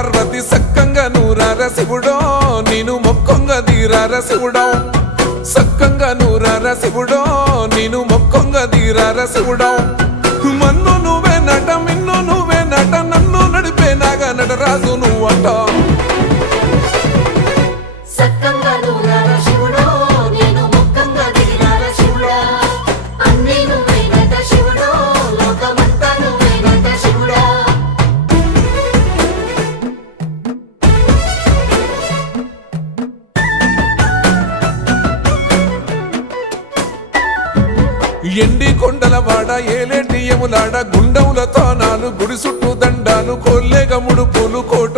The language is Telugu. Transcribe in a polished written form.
పార్వతి సక్కంగా నూరార శివుడో నేను మొక్కంగా తీరార శివుడో సక్కంగా నూరార శివుడో నేను మొక్కంగా తీరార శివుడో మన్ను నువ్వే నట మిన్ను నువ్వే నట నన్ను నడిపే నాగా నటరాజు నువ్వంట ఎండి కొండల వాడ ఏలేటి యములాడ గుండములతో నాలు గుడి చుట్టూ దండాలు కోల్లేగ ముడుపులు